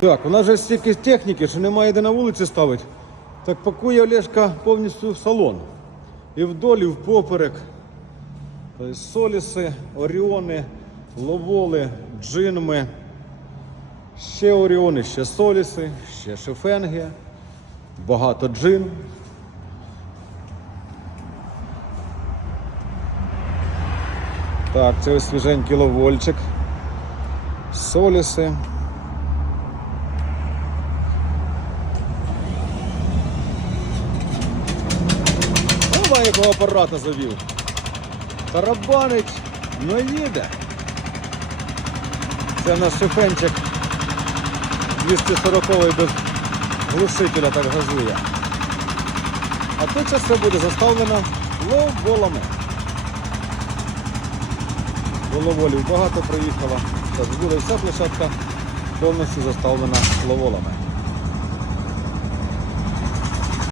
Так, у нас же стільки техніки, що немає де на вулиці ставити. Так пакує Олешка повністю в салон. І вдоль, і впоперек. Тобто соліси, оріони, ловоли, джинми. Ще оріони, ще соліси, ще шефенги, багато джин. Так, це ось свіженький ловольчик. Соліси. Ова якого апарата завів. Тарабанить, ну їде. Це наш шифенчик 240 без глушителя так газує. А тут це все буде заставлено ловолами. Воловолів багато приїхало. Тож буде вся площадка повністю заставлена ловолами.